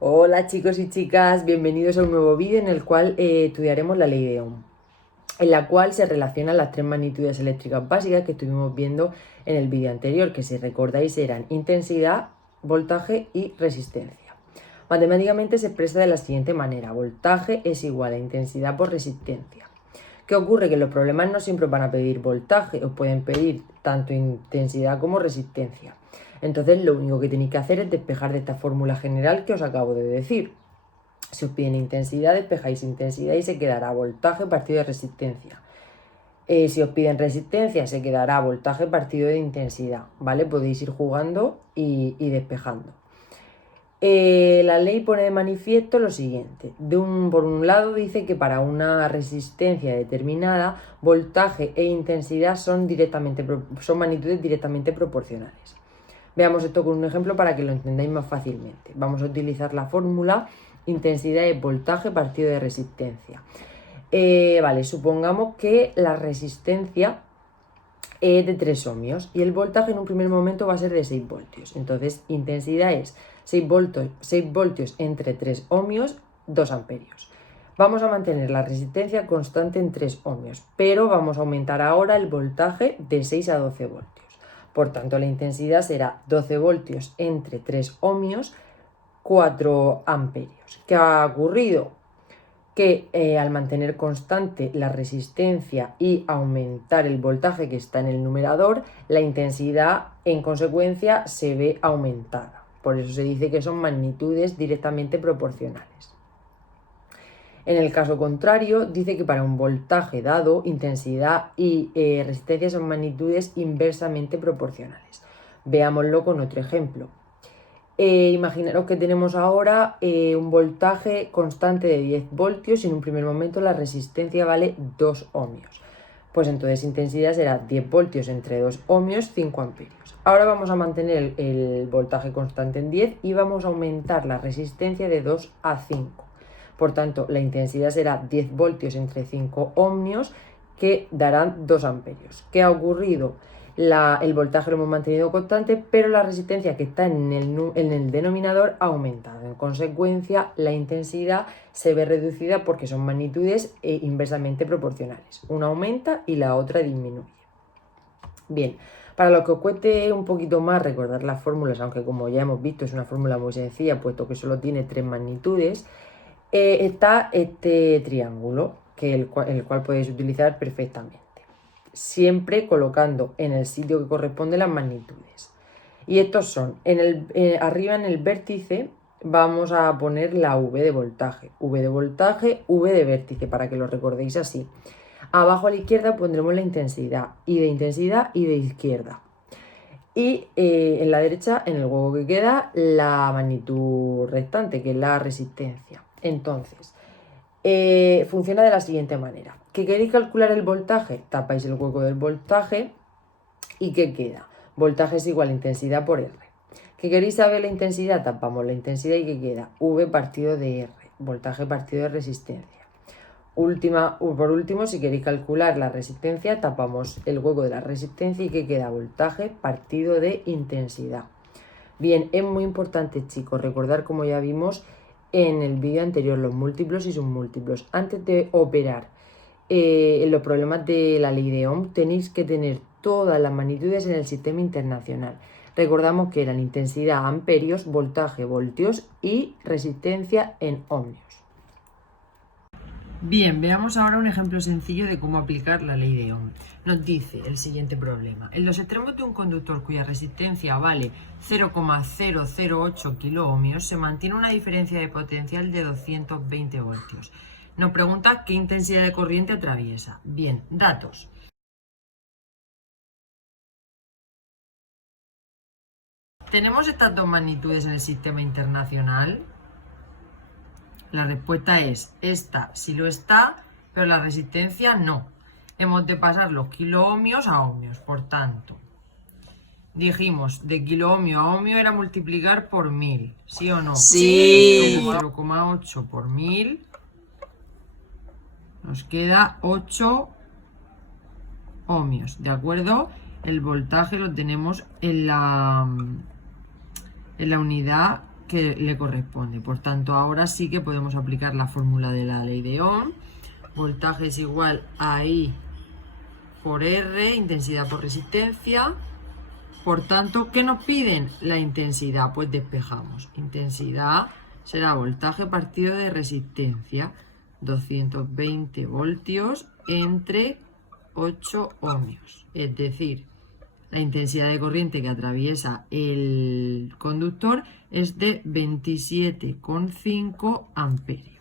Hola chicos y chicas, bienvenidos a un nuevo vídeo en el cual estudiaremos la ley de Ohm, en la cual se relacionan las tres magnitudes eléctricas básicas que estuvimos viendo en el vídeo anterior, que si recordáis eran intensidad, voltaje y resistencia. Matemáticamente se expresa de la siguiente manera: voltaje es igual a intensidad por resistencia. ¿Qué ocurre? Que los problemas no siempre van a pedir voltaje, os pueden pedir tanto intensidad como resistencia. Entonces lo único que tenéis que hacer es despejar de esta fórmula general que os acabo de decir. Si os piden intensidad, despejáis intensidad y se quedará voltaje partido de resistencia. Si os piden resistencia, se quedará voltaje partido de intensidad, ¿vale? Podéis ir jugando y despejando. La ley pone de manifiesto lo siguiente. Por un lado dice que para una resistencia determinada, voltaje e intensidad son magnitudes directamente proporcionales. Veamos esto con un ejemplo para que lo entendáis más fácilmente. Vamos a utilizar la fórmula intensidad es voltaje partido de resistencia. Vale, supongamos que la resistencia de 3 ohmios y el voltaje en un primer momento va a ser de 6 voltios. Entonces, intensidad es 6 voltios entre 3 ohmios, 2 amperios. Vamos a mantener la resistencia constante en 3 ohmios, pero vamos a aumentar ahora el voltaje de 6 a 12 voltios. Por tanto, la intensidad será 12 voltios entre 3 ohmios, 4 amperios. ¿Qué ha ocurrido? Que al mantener constante la resistencia y aumentar el voltaje que está en el numerador, la intensidad en consecuencia se ve aumentada. Por eso se dice que son magnitudes directamente proporcionales. En el caso contrario, dice que para un voltaje dado, intensidad y resistencia son magnitudes inversamente proporcionales. Veámoslo con otro ejemplo. Imaginaros que tenemos ahora un voltaje constante de 10 voltios y en un primer momento la resistencia vale 2 ohmios. Pues entonces intensidad será 10 voltios entre 2 ohmios, 5 amperios. Ahora vamos a mantener el voltaje constante en 10 y vamos a aumentar la resistencia de 2 a 5. Por tanto, la intensidad será 10 voltios entre 5 ohmios, que darán 2 amperios. ¿Qué ha ocurrido? El voltaje lo hemos mantenido constante, pero la resistencia que está en el denominador ha aumentado. En consecuencia, la intensidad se ve reducida porque son magnitudes inversamente proporcionales. Una aumenta y la otra disminuye. Bien, para lo que os cueste un poquito más recordar las fórmulas, aunque como ya hemos visto es una fórmula muy sencilla, puesto que solo tiene 3 magnitudes, está este triángulo, el cual podéis utilizar perfectamente, siempre colocando en el sitio que corresponde las magnitudes. Y estos son, arriba en el vértice vamos a poner la V de voltaje, V de vértice, para que lo recordéis así. Abajo a la izquierda pondremos la intensidad, I de intensidad y de izquierda. Y en la derecha, en el hueco que queda, la magnitud restante, que es la resistencia. Entonces, funciona de la siguiente manera. ¿Que queréis calcular el voltaje? Tapáis el hueco del voltaje y ¿qué queda? Voltaje es igual a intensidad por R. ¿Que queréis saber la intensidad? Tapamos la intensidad y ¿qué queda? V partido de R, voltaje partido de resistencia. Por último, si queréis calcular la resistencia, tapamos el hueco de la resistencia y ¿qué queda? Voltaje partido de intensidad. Bien, es muy importante, chicos, recordar, como ya vimos en el vídeo anterior, los múltiplos y submúltiplos. Antes de operar en los problemas de la ley de Ohm, tenéis que tener todas las magnitudes en el sistema internacional. Recordamos que eran intensidad amperios, voltaje voltios y resistencia en ohmios. Bien, veamos ahora un ejemplo sencillo de cómo aplicar la ley de Ohm. Nos dice el siguiente problema. En los extremos de un conductor cuya resistencia vale 0,008 kiloohmios se mantiene una diferencia de potencial de 220 voltios. Nos pregunta qué intensidad de corriente atraviesa. Bien, datos. ¿Tenemos estas dos magnitudes en el sistema internacional? La respuesta es esta sí lo está, pero la resistencia no. Hemos de pasar los kiloohmios a ohmios, por tanto, dijimos de kiloohmio a ohmio era multiplicar por 1000, ¿sí o no? Sí. 0,8 por 1000 nos queda 8 ohmios, ¿de acuerdo? El voltaje lo tenemos en la unidad que le corresponde. Por tanto, ahora sí que podemos aplicar la fórmula de la ley de Ohm. Voltaje es igual a I por R, intensidad por resistencia. Por tanto, ¿qué nos piden? La intensidad. Pues despejamos. Intensidad será voltaje partido de resistencia. 220 voltios entre 8 ohmios. Es decir, la intensidad de corriente que atraviesa el conductor es de 27,5 amperios.